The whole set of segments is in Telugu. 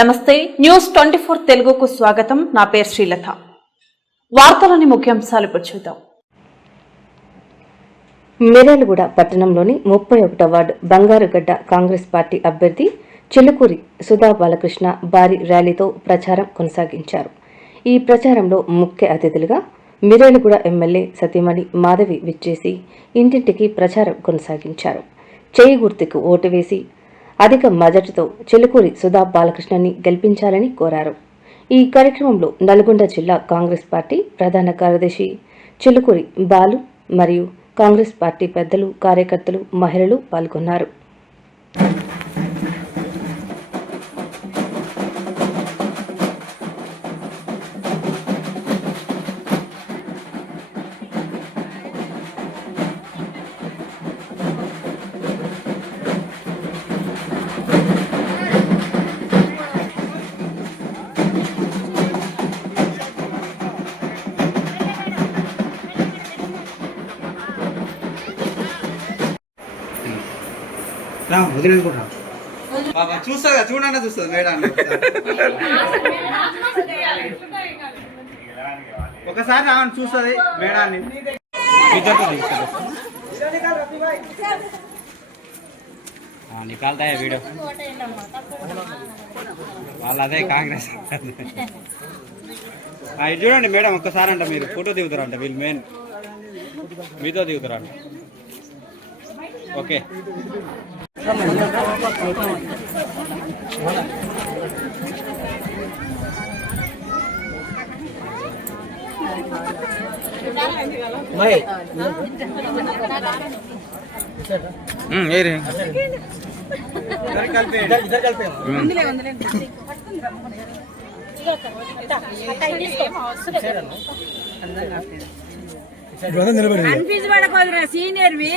నమస్తే న్యూస్ 24 తెలుగుకు స్వాగతం. నా పేరు శ్రీలత. వార్తలోని ముఖ్యాంశాలు ఇప్పుడు చూద్దాం. మిర్యాలగూడ పట్టణంలోని 31వ వార్డు బంగారుగడ్డ కాంగ్రెస్ పార్టీ అభ్యర్థి చిలుకూరి సుధా బాలకృష్ణ భారీ ర్యాలీతో ప్రచారం కొనసాగించారు. ఈ ప్రచారంలో ముఖ్య అతిథులుగా మిర్యాలగూడ ఎమ్మెల్యే సతీమణి మాధవి విచ్చేసి ఇంటింటికి ప్రచారం కొనసాగించారు. చేయి గుర్తుకు ఓటు వేసి అధిక మెజార్టీతో చిలుకూరి సుధా బాలకృష్ణని గెలిపించాలని కోరారు. ఈ కార్యక్రమంలో నల్గొండ జిల్లా కాంగ్రెస్ పార్టీ ప్రధాన కార్యదర్శి చిలుకూరి బాలు మరియు కాంగ్రెస్ పార్టీ పెద్దలు, కార్యకర్తలు, మహిళలు పాల్గొన్నారు. వదిలేనుకుంటా చూస్తుంది చూడండి, చూస్తుంది మేడాన్ని. ఒకసారి రావని చూస్తుంది మేడాన్ని. నికాల్తాయా వీడియో వాళ్ళు అదే కాంగ్రెస్. ఇది చూడండి మేడం, ఒక్కసారి అంట మీరు ఫోటో దిగుతారంట. వీళ్ళు మెయిన్ మీతో దిగుతారంట. ఓకే ఏరి కన్ఫ్యూజ్ పడకూడదురా, సీనియర్వి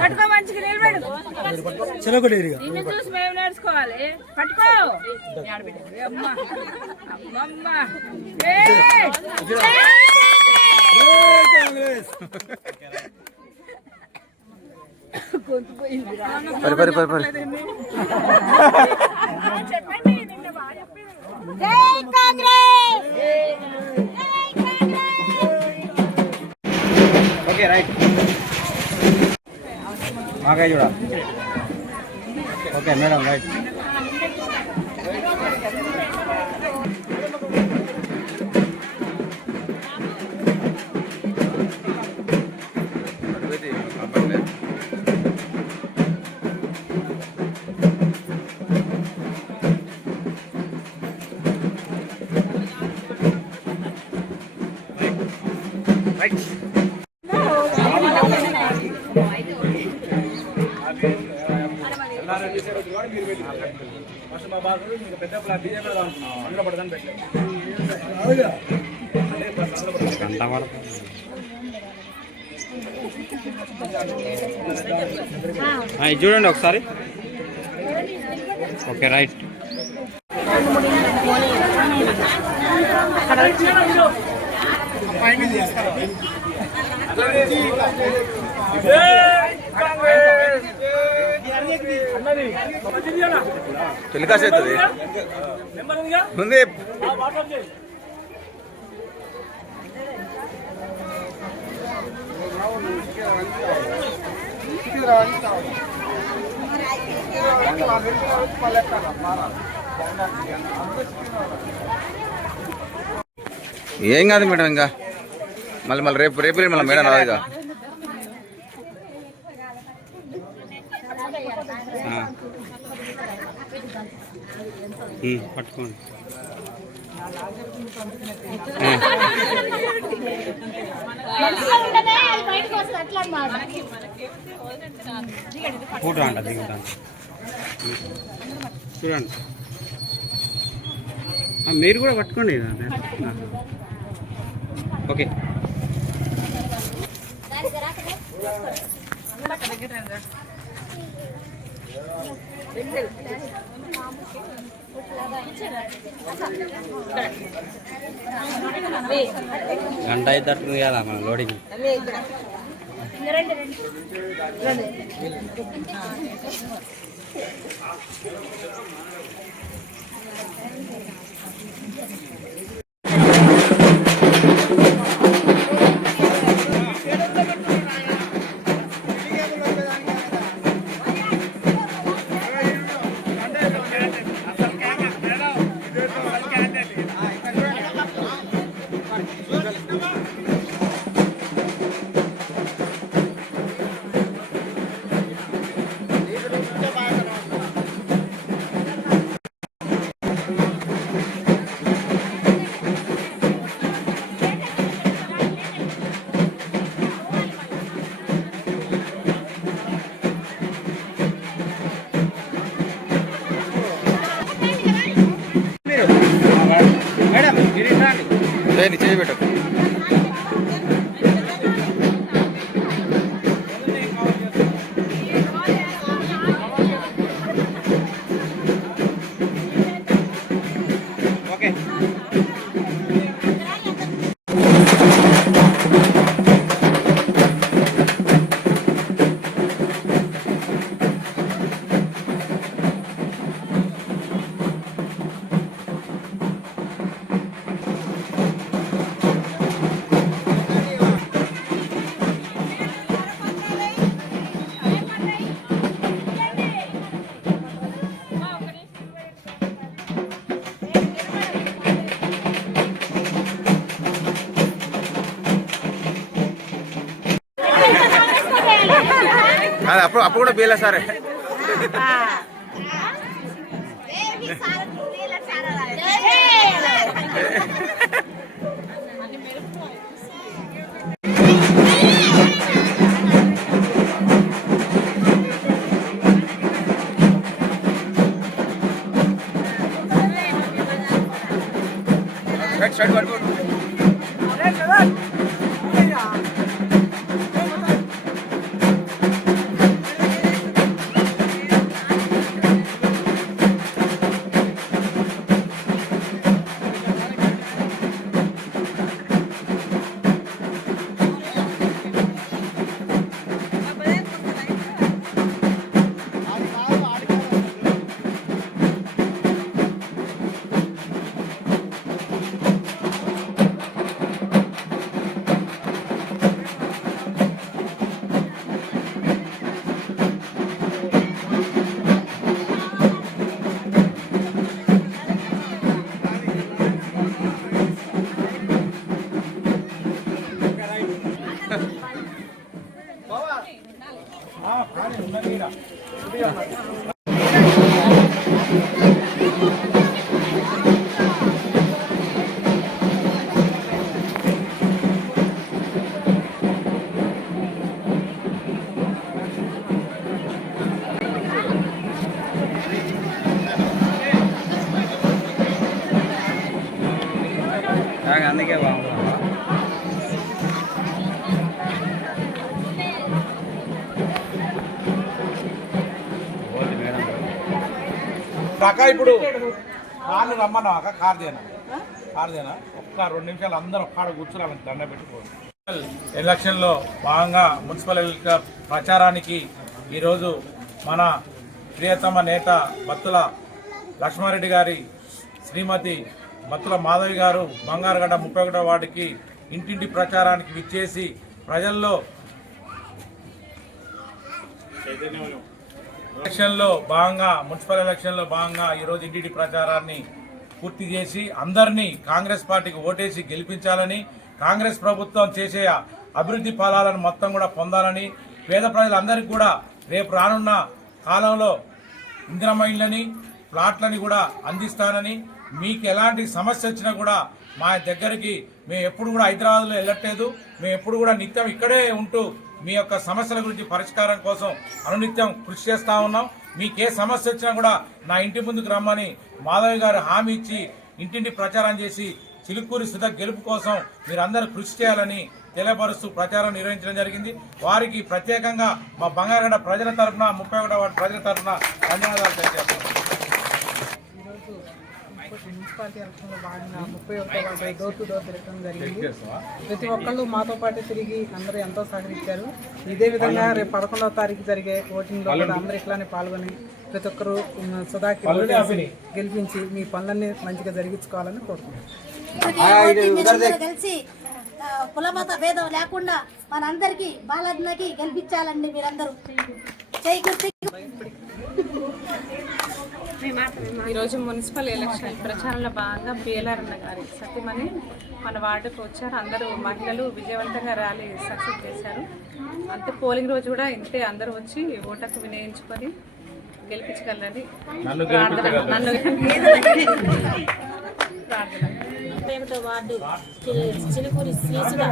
పట్టుకో, మంచిగా నిలబడు. నిన్ను చూసి మేము నేర్చుకోవాలి. పట్టుకో. ఓకే రైట్ ఆగా చూడ. Okay madam right. రైట్ ఇది చూడండి ఒకసారి. Okay right. టెలికాస్ట్ అవుతుంది ముందే. ఏం కాదు మేడం, ఇంకా మళ్ళీ రేపు మళ్ళీ మేడం రాదుగా. పట్టుకోండి. ఫోటో అంట దిగుతా చూడండి. మీరు కూడా పట్టుకోండి. ఓకే గంట అయితే తట్టుకుంది కదా మన లోడింగ్. చేయబెట్టకు. ఓకే. అప్పుడు కూడా బీలా సారే. షర్ట్ పట్టుకోండి. అందుకే బాగుంది. అక్క ఇప్పుడు కార్లు రమ్మన్నా అక్క, కార్దేనా ఒక్క 2 నిమిషాలు అందరూ ఒక్కడ కూర్చుని దండ పెట్టుకోండి. ఎలక్షన్లో భాగంగా మున్సిపల్ ఎన్నికల ప్రచారానికి ఈరోజు మన ప్రియతమ నేత బత్తుల లక్ష్మారెడ్డి గారి శ్రీమతి బత్తుల మాధవి గారు బంగారుగడ్డ 31వ వార్డుకి ఇంటింటి ప్రచారానికి విచ్చేసి ప్రజల్లో మున్సిపల్ ఎలక్షన్లో భాగంగా ఈరోజు ఇంటింటి ప్రచారాన్ని పూర్తి చేసి అందరినీ కాంగ్రెస్ పార్టీకి ఓటేసి గెలిపించాలని, కాంగ్రెస్ ప్రభుత్వం చేసే అభివృద్ధి ఫలాలను మొత్తం కూడా పొందాలని, పేద ప్రజలందరికీ కూడా రేపు రానున్న కాలంలో ఇందిరమ్మ ఇళ్ళని, ప్లాట్లని కూడా అందిస్తానని, మీకు ఎలాంటి సమస్య వచ్చినా కూడా మా దగ్గరికి మేము ఎప్పుడు కూడా హైదరాబాద్లో వెళ్ళట్లేదు, మేము ఎప్పుడు కూడా నిత్యం ఇక్కడే ఉంటూ మీ యొక్క సమస్యల గురించి పరిష్కారం కోసం అనునిత్యం కృషి చేస్తూ ఉన్నాం. మీకే సమస్య వచ్చినా కూడా నా ఇంటి ముందుకు రమ్మని మాధవి గారు హామీ ఇచ్చి ఇంటింటి ప్రచారం చేసి చిలుకూరి సుధా గెలుపు కోసం మీరందరూ కృషి చేయాలని తెలియపరుస్తూ ప్రచారం నిర్వహించడం జరిగింది. వారికి ప్రత్యేకంగా మా బంగారుగడ్డ ప్రజల తరఫున 31వ వార్డు ప్రజల తరఫున ధన్యవాదాలు తెలియజేస్తున్నాం. మున్సిపాలిటీ ఎలక్షన్లో భాగంగా 31వ వార్డు డోర్ టు డోర్ తిరగడం జరిగింది. ప్రతి ఒక్కళ్ళు మాతో పాటు తిరిగి అందరూ ఎంతో సహకరించారు. ఇదే విధంగా రేపు 11వ తారీఖు జరిగే ఓటింగ్లో కూడా అందరూ ఇట్లానే పాల్గొని ప్రతి ఒక్కరూ సుధాకి గెలిపించి మీ పనులన్నీ మంచిగా జరిగించుకోవాలని కోరుకుంటున్నాం. కలిసి కులమత భేదం లేకుండా మనందరికీ బాలన్నకి గెలిపించాలండి. మీరందరూ ఈరోజు మున్సిపల్ ఎలక్షన్ ప్రచారంలో భాగంగా బిఎల్ఆర్ అన్న గారి సత్యమని మన వార్డుకు వచ్చారు. అందరూ మహిళలు విజయవంతంగా ర్యాలీ సక్సెస్ చేశారు. అంతే పోలింగ్ రోజు కూడా ఇంతే అందరూ వచ్చి ఓటకు వినియోగించుకొని గెలిపించగలరని ప్రార్థన. ఒకటో వార్డు చిలుకూరి శ్రీసుధ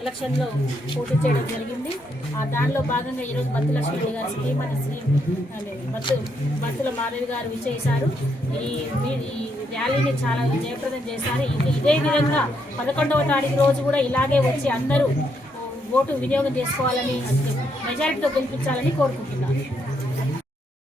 ఎలక్షన్లో పోటీ చేయడం జరిగింది. దానిలో భాగంగా ఈరోజు బత్తుల లక్ష్మీ గారు శ్రీమతి బత్తుల మాధవి గారు విచ్చేశారు. ఈ ర్యాలీని చాలా జయప్రదం చేశారు. ఇదే విధంగా 11వ తారీఖు రోజు కూడా ఇలాగే వచ్చి అందరూ ఓటు వినియోగం చేసుకోవాలని, మెజారిటీతో గెలిపించాలని కోరుకుంటున్నాను.